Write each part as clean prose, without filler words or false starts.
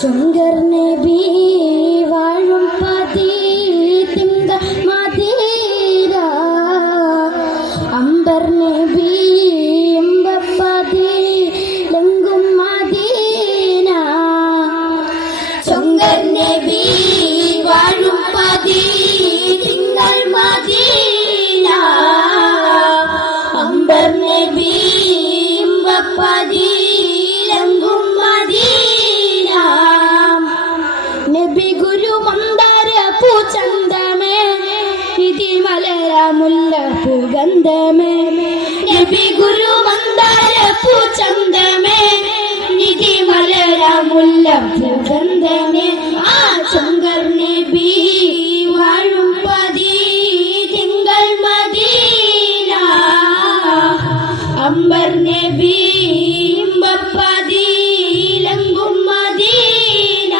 ചുങ്കർ നബി വാഴും പതി തിങ്ക മദീന അംബർ നബി അമ്പപ്പതി ലങ്കും മദീന ചുങ്കർ നബി വാഴും പതി തിങ്കൾ മദീന അംബർ നബി അമ്പപ്പതി ലങ്കും മദീന നബി ഗുരു മന്ദാര പൂച്ചന്തമേ നിധി മലര മുല്ല പൂഗന്ധമേ നബി ഗുരു മന്ദാര പൂച്ചന്തമേ നിധി മലര മുല്ല പൂഗന്ധമേ ആ ചുങ്കർ നബി വാഴും പതി തിങ്കൾ മദീന അംബർ നബി അമ്പപ്പതി ലങ്കും മദീന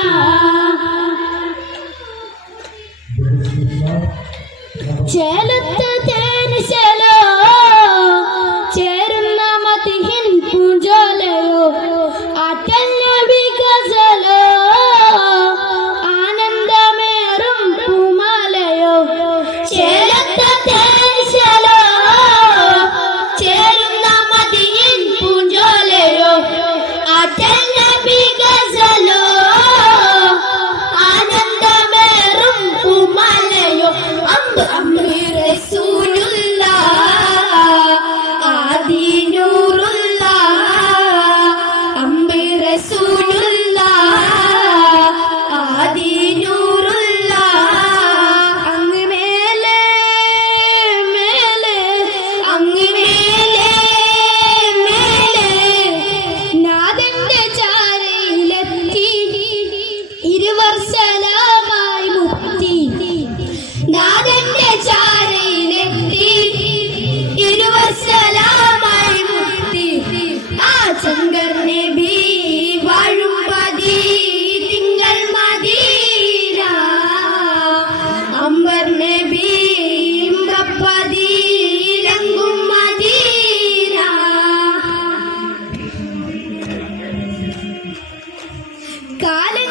ചേലത്ത് തേനിശലോ ചേരുന്ന മതിഹിൻ പൂജോലയോ ആറ്റൽ നബി ഗസലോ ആനന്ദമേറും പൂമാലയോ ചേലത്ത് തേനിശലോ ചേരുന്ന മതിഹിൻ പൂജോലയോ ആറ്റൽ നബി ഗസലോ ആനന്ദമേറും പൂമാലയോ അമ്പ് അമ്രി റസൂലുള്ളാഹ് ആദി നൂറുള്ളാഹ് അമ്രി റസൂലുള്ളാഹ് ആദി നൂറുള്ളാഹ് അങ്ങ് മേലെ മേലെ അങ്ങ് മേലെ മേലെ നാദന്റെ ചാരയിലെത്തി ഇരുവർ സലാമായി മുക്തി നാദന്റെ ചാരയിലെത്തി ഇരുവർ സലാമായി മുക്തി ആ ചുങ്കർ നബി വാഴും പതി തിങ്കൾ മദീന അംബർ നബി അമ്പപ്പതി ലങ്കും മദീന കാലൻ